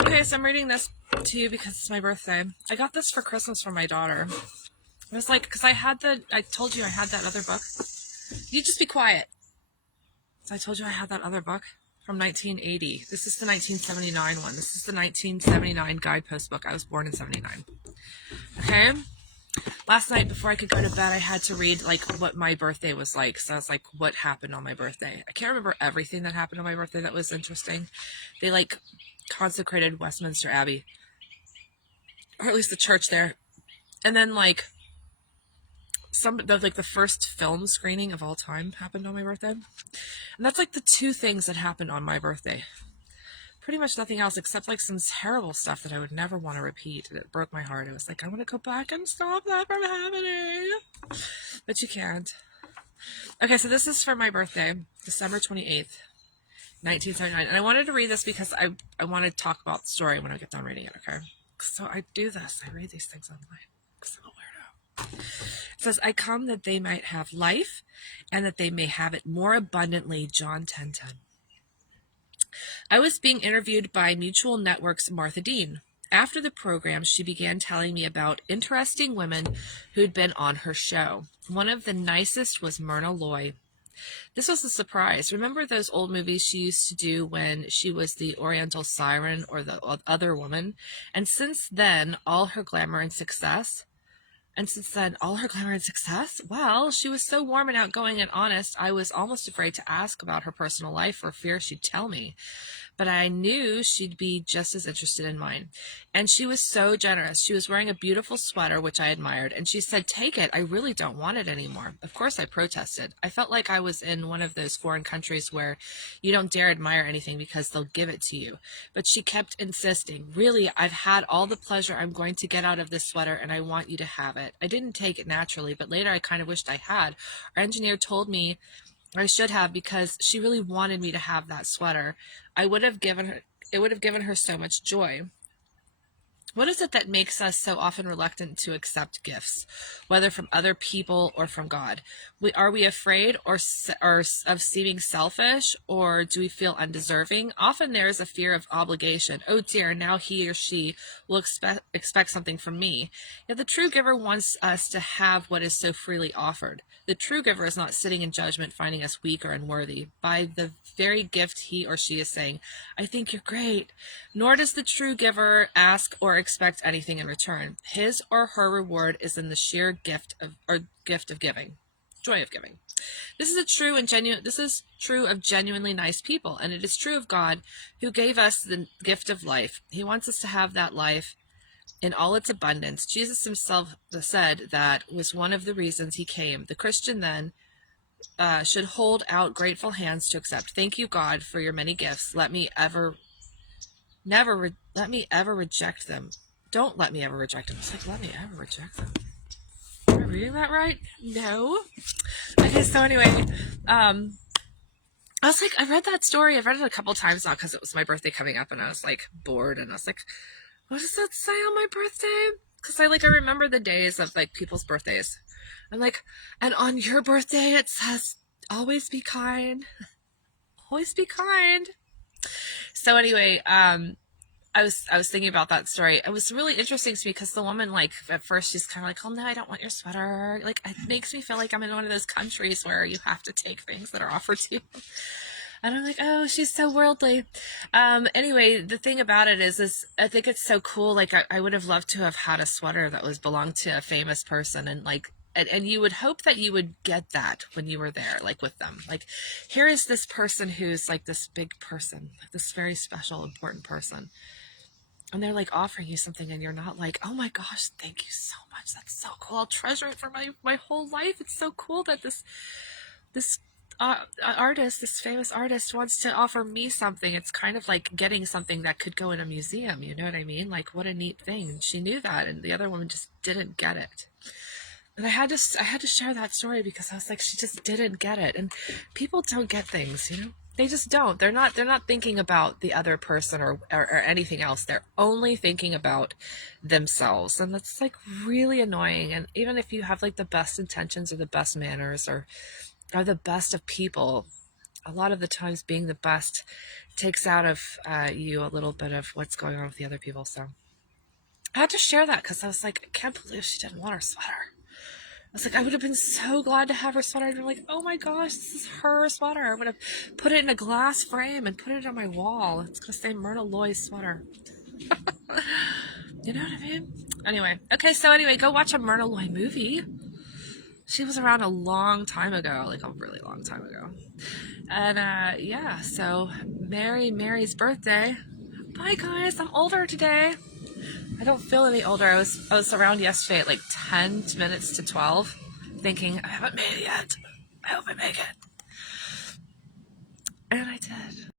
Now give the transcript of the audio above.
Okay, so I'm reading this to you because it's my birthday. I got this for Christmas from my daughter. It was like, because I told you I had that other book. You just be quiet. So I told you I had that other book from 1980. This is the 1979 one. This is the 1979 guidepost book. I was born in 79. Okay? Last night before I could go to bed, I had to read like what my birthday was like. So I was like, what happened on my birthday? I can't remember everything that happened on my birthday that was interesting. They like consecrated Westminster Abbey, or at least the church there. And then like the first film screening of all time happened on my birthday. And that's like the two things that happened on my birthday. Pretty much nothing else except like some terrible stuff that I would never want to repeat. It broke my heart. I was like, I want to go back and stop that from happening. But you can't. Okay, so this is for my birthday, December 28th, 1979. And I wanted to read this because I want to talk about the story when I get done reading it, okay? So I do this. I read these things online because I'm a weirdo. It says, I come that they might have life and that they may have it more abundantly, John 10:10. I was being interviewed by Mutual Network's Martha Dean. After the program, she began telling me about interesting women who'd been on her show. One of the nicest was Myrna Loy. This was a surprise. Remember those old movies she used to do when she was the Oriental Siren or the other woman? And since then, all her glamour and success. Well, she was so warm and outgoing and honest, I was almost afraid to ask about her personal life for fear she'd tell me. But I knew she'd be just as interested in mine. And she was so generous. She was wearing a beautiful sweater, which I admired, and she said, take it. I really don't want it anymore. Of course, I protested. I felt like I was in one of those foreign countries where you don't dare admire anything because they'll give it to you. But she kept insisting, really, I've had all the pleasure I'm going to get out of this sweater, and I want you to have it. I didn't take it naturally, but later I kind of wished I had. Our engineer told me I should have because she really wanted me to have that sweater. It would have given her so much joy. What is it that makes us so often reluctant to accept gifts, whether from other people or from God? Are we afraid or of seeming selfish, or do we feel undeserving? Often there is a fear of obligation. Oh dear, now he or she will expect something from me. Yet the true giver wants us to have what is so freely offered. The true giver is not sitting in judgment, finding us weak or unworthy. By the very gift he or she is saying, I think you're great. Nor does the true giver ask or expect anything in return. His or her reward is in the sheer gift of giving, joy of giving. This is true of genuinely nice people, and it is true of God, who gave us the gift of life. He wants us to have that life in all its abundance. Jesus himself said that was one of the reasons he came. The Christian then should hold out grateful hands to accept. Thank you, God, for your many gifts. Let me ever reject them. Don't let me ever reject them. It's like, let me ever reject them. Am I reading that right? No. Okay, so anyway, I was like, I read that story. I've read it a couple times now because it was my birthday coming up, and I was like bored, and I was like, what does that say on my birthday? Because I remember the days of like people's birthdays. I'm like, and on your birthday it says, always be kind. Always be kind. So anyway, I was thinking about that story. It was really interesting to me because the woman, like, at first she's kind of like, oh no, I don't want your sweater. Like, it makes me feel like I'm in one of those countries where you have to take things that are offered to you. And I'm like, oh, she's so worldly. Anyway, the thing about it is I think it's so cool. Like, I would have loved to have had a sweater that was belonged to a famous person, and like, and you would hope that you would get that when you were there, like with them. Like, here is this person who's like this big person, this very special, important person. And they're like offering you something, and you're not like, oh my gosh, thank you so much. That's so cool. I'll treasure it for my whole life. It's so cool that this artist, this famous artist, wants to offer me something. It's kind of like getting something that could go in a museum. You know what I mean? Like, what a neat thing. And she knew that, and the other woman just didn't get it. And I had to share that story because I was like, she just didn't get it. And people don't get things, you know? They just don't. They're not thinking about the other person or anything else. They're only thinking about themselves. And that's like really annoying. And even if you have like the best intentions or the best manners or are the best of people, a lot of the times being the best takes out of you a little bit of what's going on with the other people. So I had to share that because I was like, I can't believe she didn't want her sweater. I was like, I would have been so glad to have her sweater. I'd been like, oh my gosh, this is her sweater. I would have put it in a glass frame and put it on my wall. It's going to say Myrna Loy sweater. You know what I mean? Anyway, go watch a Myrna Loy movie. She was around a long time ago, like a really long time ago. And so Mary's birthday. Bye guys, I'm older today. I don't feel any older. I was around yesterday at like 10 minutes to 12, thinking, I haven't made it yet. I hope I make it. And I did.